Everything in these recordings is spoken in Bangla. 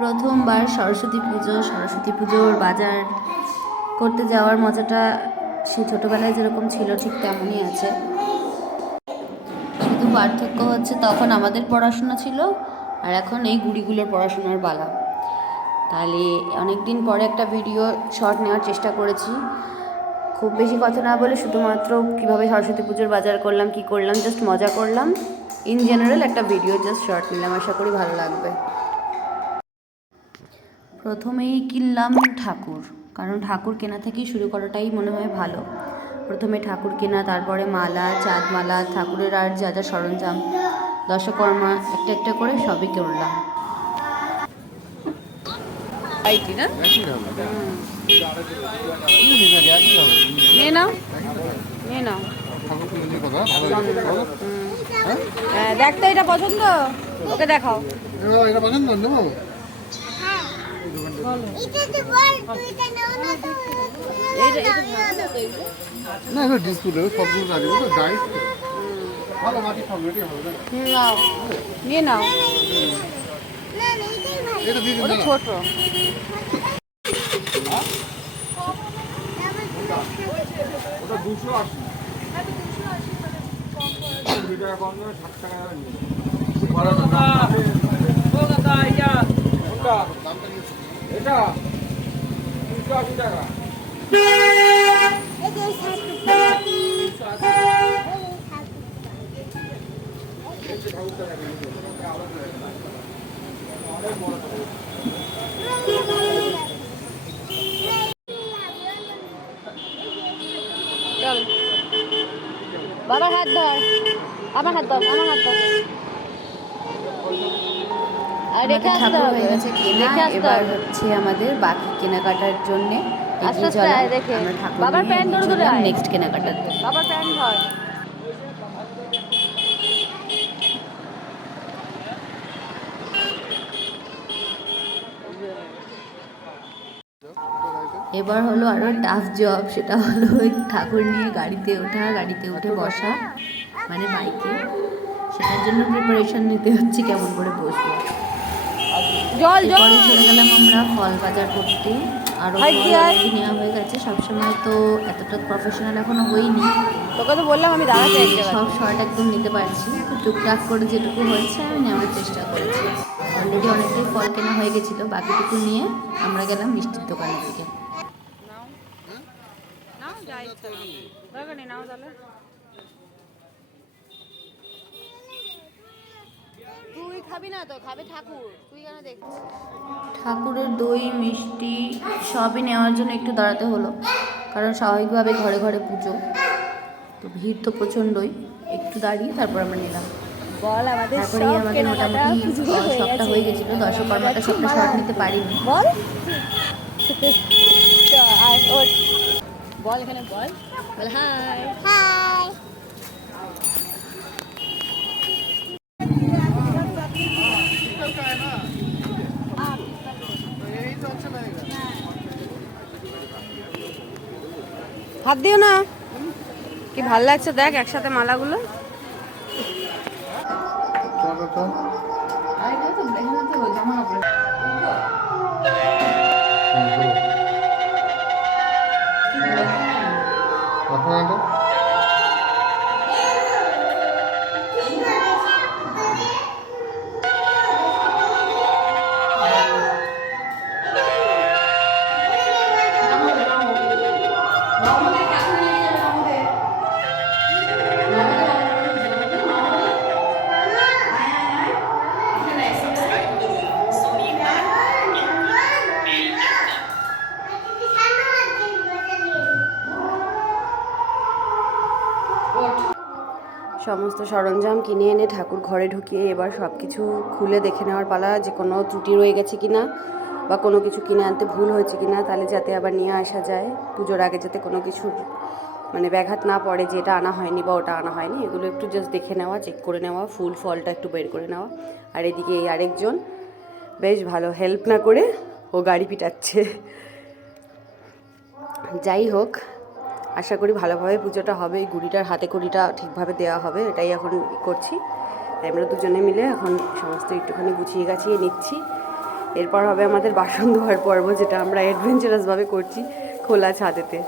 প্রথমবার সরস্বতী পুজোর বাজার করতে যাওয়ার মজাটা সেই ছোটোবেলায় যেরকম ছিল ঠিক তেমনই আছে। শুধু পার্থক্য হচ্ছে তখন আমাদের পড়াশোনা ছিল আর এখন এই গুড়িগুলোর পড়াশোনার পালা। তাহলে অনেক দিন পরে একটা ভিডিও শর্ট নেওয়ার চেষ্টা করেছি, খুব বেশি কথা না বলে শুধুমাত্র কীভাবে সরস্বতী পুজোর বাজার করলাম, কী করলাম, জাস্ট মজা করলাম, ইন জেনারেল একটা ভিডিও জাস্ট শর্ট নিলাম, আশা করি ভালো লাগবে। প্রথমেই কিনলাম ঠাকুর, কারণ ঠাকুর কেনা থেকেই শুরু করাটাই মনে হয় ভালো। প্রথমে ঠাকুর কেনা, তারপরে মালা, চাঁদমালা, ঠাকুরের আর যা যা সরঞ্জাম, দশকর্মা একটা একটা করে সবই করলাম। দেখ তো এটা পছন্দ, ওকে দেখাও। এটা পছন্দ নেবো না, এটা ডিসপ্লে সবগুলো রাখবো তো, গাইড ভালো মাটি ফর্মেটই হবে না। নাও নিয়ে নাও, এটা দিয়ে দিন, ছোট ওটা 280 টাকা কম না, 60 টাকা নিয়ে এটা 280 টাকা। চল বাবার হাত ধর, আমার হাত ধর, আমার হাত ধর। আর রেখে আসতে ঠাকুর হবে, হয়ে গেছে কেনা, রেখে আসতে এবার হবে। হচ্ছে আমাদের বাকি কেনাকাটার জন্যে আস্তে আস্তে আয়, দেখে বাবার প্যান্ট ধরে ধরে আয়। নেক্সট কেনাকাটাতে। বাবার প্যান্ট ধর। এবার হলো আরও টাফ জব, সেটা হলো ওই ঠাকুর নিয়ে গাড়িতে ওঠা, গাড়িতে উঠে বসা, মানে বাইকে। সেটার জন্য প্রিপারেশন নিতে হচ্ছে কেমন করে বসবো। জল জল পরে চলে গেলাম আমরা ফল বাজার করতে। আরও ফল অলরেডি নেওয়া হয়ে গেছে। সবসময় তো এতটা প্রফেশনাল এখনও হইনি, তোকে তো বললাম আমি দাঁড়াতে এক জায়গায়। সব শর্ট একদম নিতে পারছি, তো টুকটাক করে যেটুকু হয়েছে আমি নেওয়ার চেষ্টা করেছি। অলরেডি অনেকটাই ফল কেনা হয়ে গেছিলো, বাকিটুকু নিয়ে আমরা গেলাম মিষ্টির দোকানের দিকে। তুই খাবি না তো, খাবে ঠাকুর, তুই কেন দেখছিস? ঠাকুরের দই মিষ্টি সবই নেওয়ার জন্য একটু দাঁড়াতে হলো, কারণ স্বাভাবিকভাবে ঘরে ঘরে পুজো, তো ভিড় তো প্রচণ্ডই। একটু দাঁড়িয়ে তারপর আমরা নিলাম। বল আমাদের তারপরে সব আমাদের কেনাকাটা মোটামুটি সবটা হয়ে গেছিলো। দশকর্মাটা সবটা শর্ট নিতে পারিনি। বল আর ওর বল, এখানে বল, বল হাই হাই। হাত দিও না, কি ভাল লাগছে দেখ একসাথে মালাগুলো। সমস্ত সরঞ্জাম কিনে এনে ঠাকুর ঘরে ঢুকিয়ে এবার সব কিছু খুলে দেখে নেওয়ার পালা, যে কোনো ত্রুটি রয়ে গেছে কিনা বা কোনো কিছু কিনে আনতে ভুল হয়েছে কিনা, তাহলে যাতে আবার নিয়ে আসা যায়। পুজোর আগে যাতে কোনো কিছুর মানে ব্যাঘাত না পড়ে, যে এটা আনা হয়নি বা ওটা আনা হয়নি, এগুলো একটু জাস্ট দেখে নেওয়া, চেক করে নেওয়া, ফুল ফলটা একটু বের করে নেওয়া। আর এদিকে এই আরেকজন বেশ ভালো হেল্প না করে ও গাড়ি পিটাচ্ছে। যাই হোক, আশা করি ভালোভাবে পুজোটা হবে। এই গুড়িটার হাতে কড়িটা ঠিকভাবে দেওয়া হবে, এটাই এখন করছি। তাই আমরা দুজনে মিলে এখন সমস্ত একটুখানি গুছিয়ে গাছিয়ে নিচ্ছি। এরপর হবে আমাদের বাসন ধোয়ার পর্ব, যেটা আমরা অ্যাডভেঞ্চারাসভাবে করছি খোলা ছাদেতে।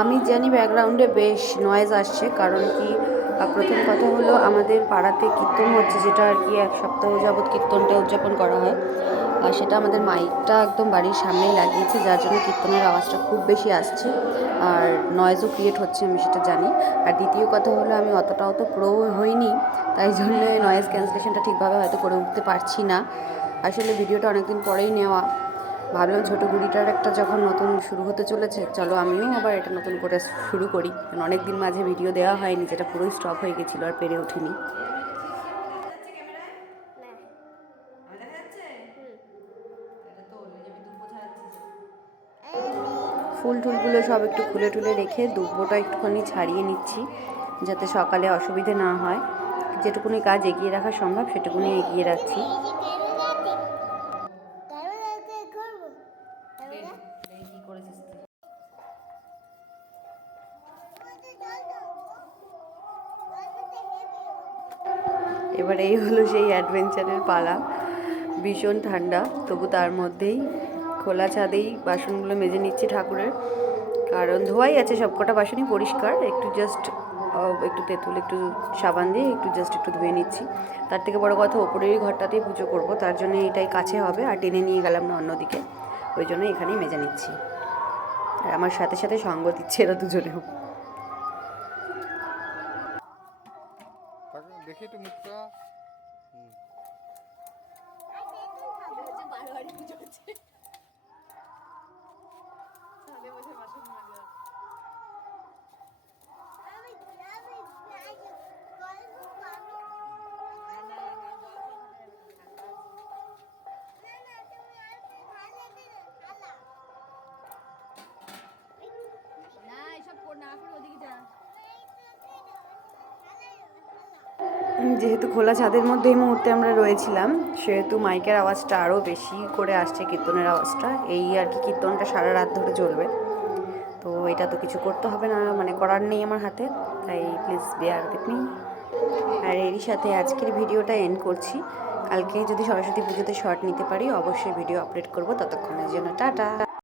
আমি জানি ব্যাকগ্রাউন্ডে বেশ নয়েজ আসছে, কারণ কি প্রথম কথা হলো আমাদের পাড়াতে কীর্তন হচ্ছে, যেটা আর কি 1 সপ্তাহ যাবৎ কীর্তনটা উদযাপন করা হয়। আর সেটা আমাদের মাইকটা একদম বাড়ির সামনেই লাগিয়েছে, যার জন্য কীর্তনের আওয়াজটা খুব বেশি আসছে আর নয়েজও ক্রিয়েট হচ্ছে, আমি সেটা জানি। আর দ্বিতীয় কথা হলো আমি অতটাও তো প্রো হইনি, তাই জন্য নয়েজ ক্যান্সেলেশনটা ঠিকভাবে হয়তো করে উঠতে পারছি না। আসলে ভিডিওটা অনেকদিন পরেই নেওয়া, ভাবলাম ছোটো গুড়িটার একটা যখন নতুন শুরু হতে চলেছে, চলো আমিও আবার এটা নতুন করে শুরু করি। কারণ অনেক দিন মাঝে ভিডিও দেওয়া হয়নি, যেটা পুরোই স্টপ হয়ে গেছিলো আর পেরে ওঠিনি। ফুল টুলগুলো সব একটু খুলে টুলে রেখে দুব্বোটা একটুখানি ছাড়িয়ে নিচ্ছি, যাতে সকালে অসুবিধে না হয়। যেটুকুনি কাজ এগিয়ে রাখা সম্ভব সেটুকুনি এগিয়ে রাখছি। এবার এই হলো সেই অ্যাডভেঞ্চারের পালা। ভীষণ ঠান্ডা, তবু তার মধ্যেই খোলা ছাদেই বাসনগুলো মেজে নিচ্ছি ঠাকুরের, কারণ ধোয়াই আছে, সবকটা বাসনই পরিষ্কার। একটু তেঁতুল একটু সাবান দিয়ে একটু ধুয়ে নিচ্ছি। তার থেকে বড় কথা ওপরেরই ঘরটাতেই পুজো করব, তার জন্য এটাই কাছে হবে, আর টেনে নিয়ে গেলাম না অন্যদিকে, ওই জন্য এখানেই মেজে নিচ্ছি। আর আমার সাথে সাথে সঙ্গ দিচ্ছে এরা দুজনেও। দেখি একটু মুখটা। যেহেতু খোলা ছাদের মধ্যে এই মুহূর্তে আমরা রয়েছিলাম, সেহেতু মাইকের আওয়াজটা আরও বেশি করে আসছে, কীর্তনের আওয়াজটা। এই আর কি, কীর্তনটা সারা রাত ধরে চলবে, তো এটা তো কিছু করতে হবে না, মানে করার নেই আমার হাতে, তাই প্লিজ বেয়ার উইথ মি। আর এরই সাথে আজকের ভিডিওটা এন্ড করছি। কালকে যদি সরস্বতী পুজোতে শর্ট নিতে পারি অবশ্যই ভিডিও আপলোড করব, ততক্ষণের জন্য টাটা।